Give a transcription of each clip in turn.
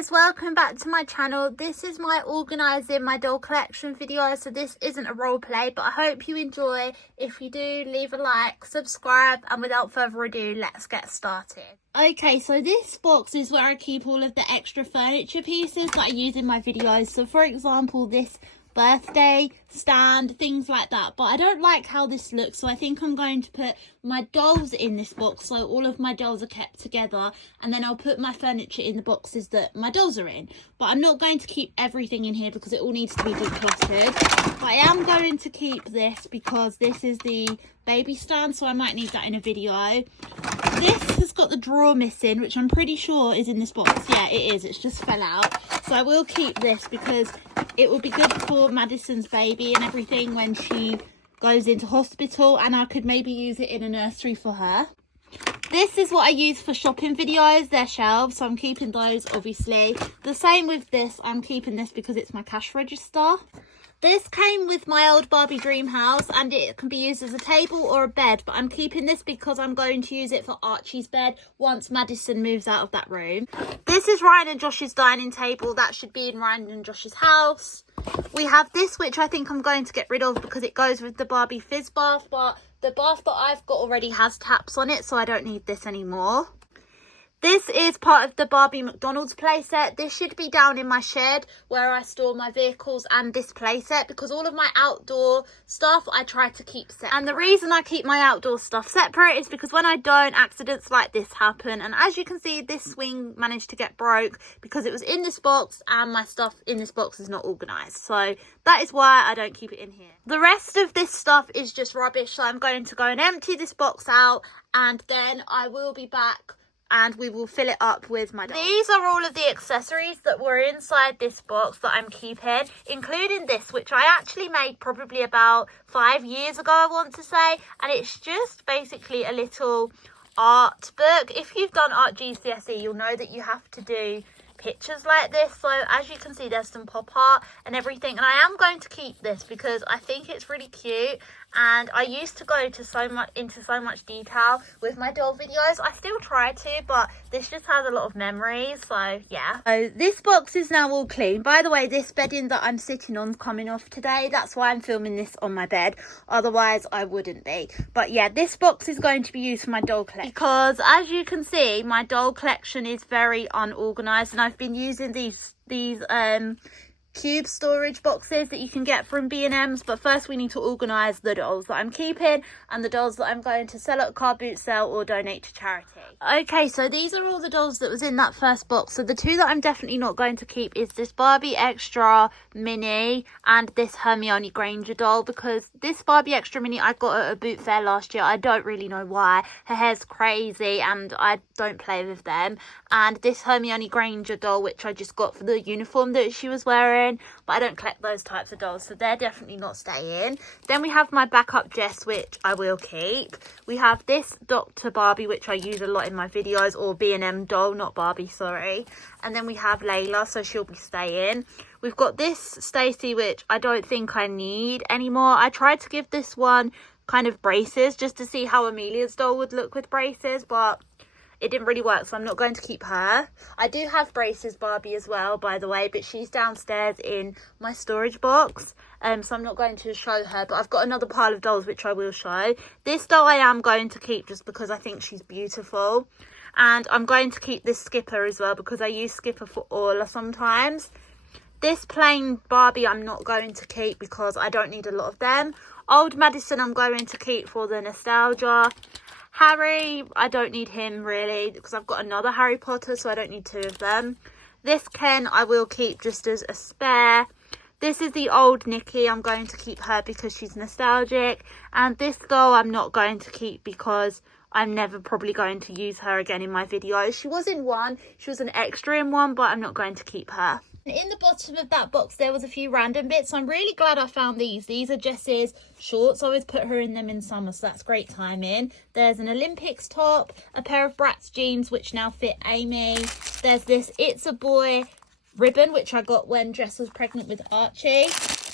guys, welcome back to my channel. This is my organising my doll collection video, so this isn't a role play, but I hope you enjoy. If you do, leave a like, subscribe, and without further ado, let's get started. Okay, so this box is where I keep all of the extra furniture pieces that I use in my videos. So for example, this birthday stand, things like that, but I don't like how this looks, so I think I'm going to put my dolls in this box, so all of my dolls are kept together, and then I'll put my furniture in the boxes that my dolls are in. But I'm not going to keep everything in here because it all needs to be decluttered. But I am going to keep this because this is the baby stand, so I might need that in a video. This has got the drawer missing, which I'm pretty sure is in this box. Yeah, it is. It's just fell out. So I will keep this because it will be good for Madison's baby and everything when she goes into hospital, and I could maybe use it in a nursery for her. This is what I use for shopping videos. They're shelves, so I'm keeping those, obviously. The same with this. I'm keeping this because it's my cash register. This came with my old Barbie dream house, and it can be used as a table or a bed, but I'm keeping this because I'm going to use it for Archie's bed once Madison moves out of that room. This is Ryan and Josh's dining table. That should be in Ryan and Josh's house. We have this, which I think I'm going to get rid of because it goes with the Barbie fizz bath, but the bath that I've got already has taps on it, so I don't need this anymore. This is part of the Barbie McDonald's playset. This should be down in my shed where I store my vehicles and this playset, because all of my outdoor stuff I try to keep separate. And the reason I keep my outdoor stuff separate is because when I don't, accidents like this happen. And as you can see, this swing managed to get broke because it was in this box and my stuff in this box is not organised. So that is why I don't keep it in here. The rest of this stuff is just rubbish. So I'm going to go and empty this box out, and then I will be back and we will fill it up with my dolls. These are all of the accessories that were inside this box that I'm keeping, including this, which I actually made probably about 5 years ago, I want to say. And it's just basically a little art book. If you've done art GCSE, you'll know that you have to do pictures like this. So as you can see, there's some pop art and everything, and I am going to keep this because I think it's really cute, and I used to go to so much detail with my doll videos. I still try to, but this just has a lot of memories, so yeah. So this box is now all clean. By the way, this bedding that I'm sitting on is coming off today. That's why I'm filming this on my bed, otherwise I wouldn't be. But yeah, this box is going to be used for my doll collection because as you can see, my doll collection is very unorganized, and I've been using these cube storage boxes that you can get from B&M's. But first we need to organise the dolls that I'm keeping and the dolls that I'm going to sell at a car boot sale or donate to charity. Okay, so these are all the dolls that was in that first box. So the two that I'm definitely not going to keep is this Barbie Extra Mini and this Hermione Granger doll, because this Barbie Extra Mini I got at a boot fair last year. I don't really know why. Her hair's crazy and I don't play with them. And this Hermione Granger doll, which I just got for the uniform that she was wearing, but I don't collect those types of dolls, so they're definitely not staying. Then we have my backup Jess, which I will keep. We have this Dr. Barbie, which I use a lot in my videos, or B&M doll, not Barbie, sorry. And then we have Layla, so she'll be staying. We've got this Stacey, which I don't think I need anymore. I tried to give this one kind of braces just to see how Amelia's doll would look with braces, but it didn't really work, so I'm not going to keep her. I do have braces Barbie as well, by the way, but she's downstairs in my storage box, so I'm not going to show her. But I've got another pile of dolls which I will show. This doll I am going to keep just because I think she's beautiful, and I'm going to keep this Skipper as well because I use Skipper for Orla sometimes. This plain Barbie I'm not going to keep because I don't need a lot of them. Old Madison I'm going to keep for the nostalgia. Harry, I don't need him really because I've got another Harry Potter, so I don't need two of them. This Ken I will keep just as a spare. This is the old Nikki. I'm going to keep her because she's nostalgic. And this doll I'm not going to keep because I'm never probably going to use her again in my videos. She was in one. She was an extra in one, but I'm not going to keep her. In the bottom of that box there was a few random bits. I'm really glad I found these. These are Jess's shorts. I always put her in them in summer, so that's great timing. There's an Olympics top, a pair of Bratz jeans which now fit Amy. There's this It's a Boy ribbon which I got when Jess was pregnant with Archie.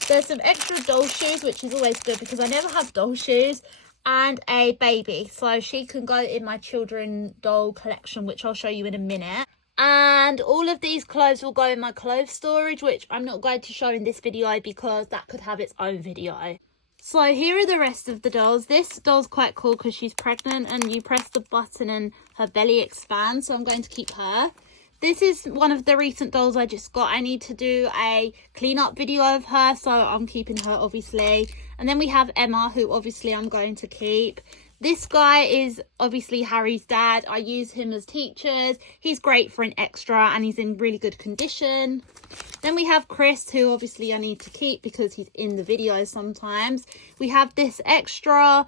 There's some extra doll shoes, which is always good because I never have doll shoes, and a baby, so she can go in my children doll collection, which I'll show you in a minute. And all of these clothes will go in my clothes storage, which I'm not going to show in this video because that could have its own video. So here are the rest of the dolls. This doll's quite cool because she's pregnant and you press the button and her belly expands. So I'm going to keep her. This is one of the recent dolls I just got. I need to do a clean-up video of her, so I'm keeping her, obviously. And then we have Emma, who obviously I'm going to keep. This guy is obviously Harry's dad. I use him as teachers. He's great for an extra and he's in really good condition. Then we have Chris, who obviously I need to keep because he's in the videos sometimes. We have this extra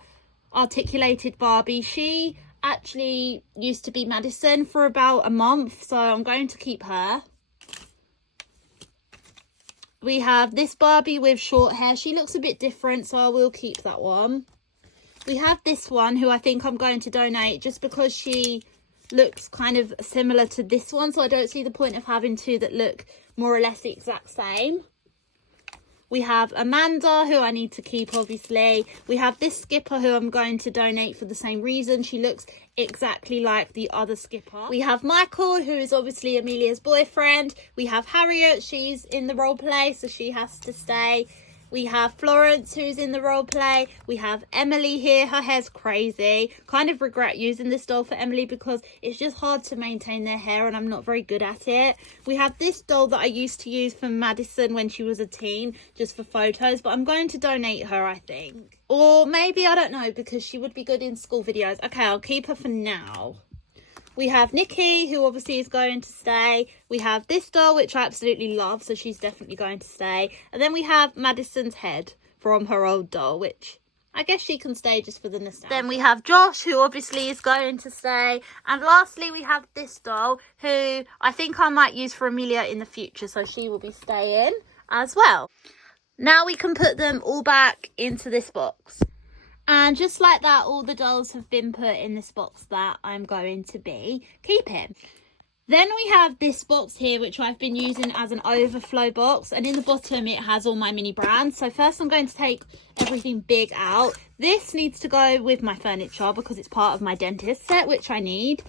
articulated Barbie. She actually used to be Madison for about a month, so I'm going to keep her. We have this Barbie with short hair. She looks a bit different, so I will keep that one. We have this one who I think I'm going to donate just because she looks kind of similar to this one, so I don't see the point of having two that look more or less the exact same. We have Amanda, who I need to keep, obviously. We have this Skipper, who I'm going to donate for the same reason. She looks exactly like the other Skipper. We have Michael, who is obviously Amelia's boyfriend. We have Harriet. She's in the role play, so she has to stay. We have Florence, who's in the role play. We have Emily here. Her hair's crazy. Kind of regret using this doll for Emily because it's just hard to maintain their hair and I'm not very good at it. We have this doll that I used to use for Madison when she was a teen, just for photos, but I'm going to donate her, I think. Or maybe, I don't know, because she would be good in school videos. Okay, I'll keep her for now. We have Nikki, who obviously is going to stay. We have this doll, which I absolutely love, so she's definitely going to stay. And then we have Madison's head from her old doll, which I guess she can stay just for the nostalgia. Then we have Josh, who obviously is going to stay. And lastly, we have this doll, who I think I might use for Amelia in the future, so she will be staying as well. Now we can put them all back into this box. And just like that, all the dolls have been put in this box that I'm going to be keeping. Then we have this box here, which I've been using as an overflow box. And in the bottom, it has all my mini brands. So first I'm going to take everything big out. This needs to go with my furniture because it's part of my dentist set, which I need.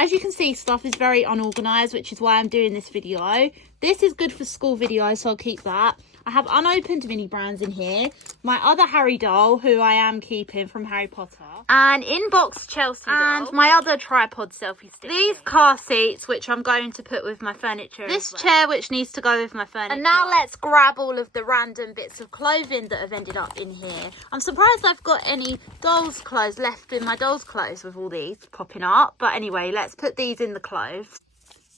As you can see, stuff is very unorganised, which is why I'm doing this video. This is good for school videos, so I'll keep that. I have unopened mini brands in here. My other Harry doll, who I am keeping from Harry Potter. An in-box Chelsea doll. And my other tripod selfie stick. These car seats, which I'm going to put with my furniture. This chair, which needs to go with my furniture. And now let's grab all of the random bits of clothing that have ended up in here. I'm surprised I've got any dolls' clothes left in my dolls' clothes with all these popping up. But anyway, let's put these in the clothes.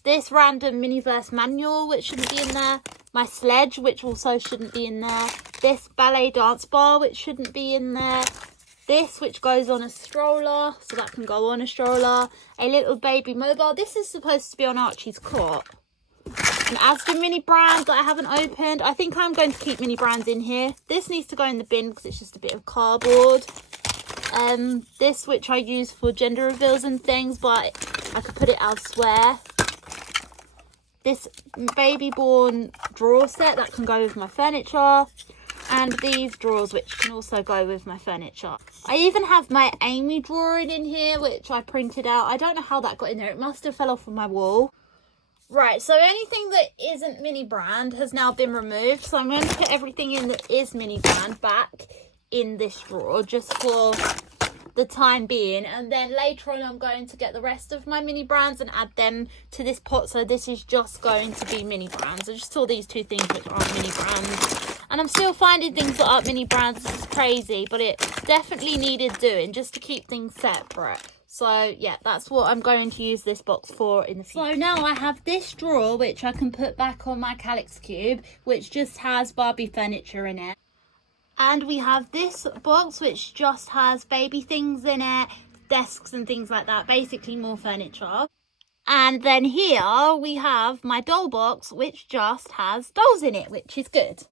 This random Miniverse manual, which shouldn't be in there. My sledge, which also shouldn't be in there. This ballet dance bar, which shouldn't be in there. This, which goes on a stroller, so that can go on a stroller. A little baby mobile. This is supposed to be on Archie's cot. An Asda mini brand that I haven't opened. I think I'm going to keep mini brands in here. This needs to go in the bin because it's just a bit of cardboard. This, which I use for gender reveals and things, but I could put it elsewhere. This baby born drawer set that can go with my furniture. And these drawers, which can also go with my furniture. I even have my Amy drawing in here, which I printed out. I don't know how that got in there. It must have fell off of my wall. Right, so anything that isn't mini brand has now been removed. So I'm going to put everything in that is mini brand back in this drawer just for the time being, and then later on I'm going to get the rest of my mini brands and add them to this pot. So this is just going to be mini brands. I just saw these two things which aren't mini brands, and I'm still finding things that aren't mini brands. This is crazy, but it definitely needed doing just to keep things separate. So yeah, that's what I'm going to use this box for in the future. So now I have this drawer which I can put back on my Calyx cube, which just has Barbie furniture in it. And we have this box which just has baby things in it, desks and things like that, basically more furniture. And then here we have my doll box which just has dolls in it, which is good.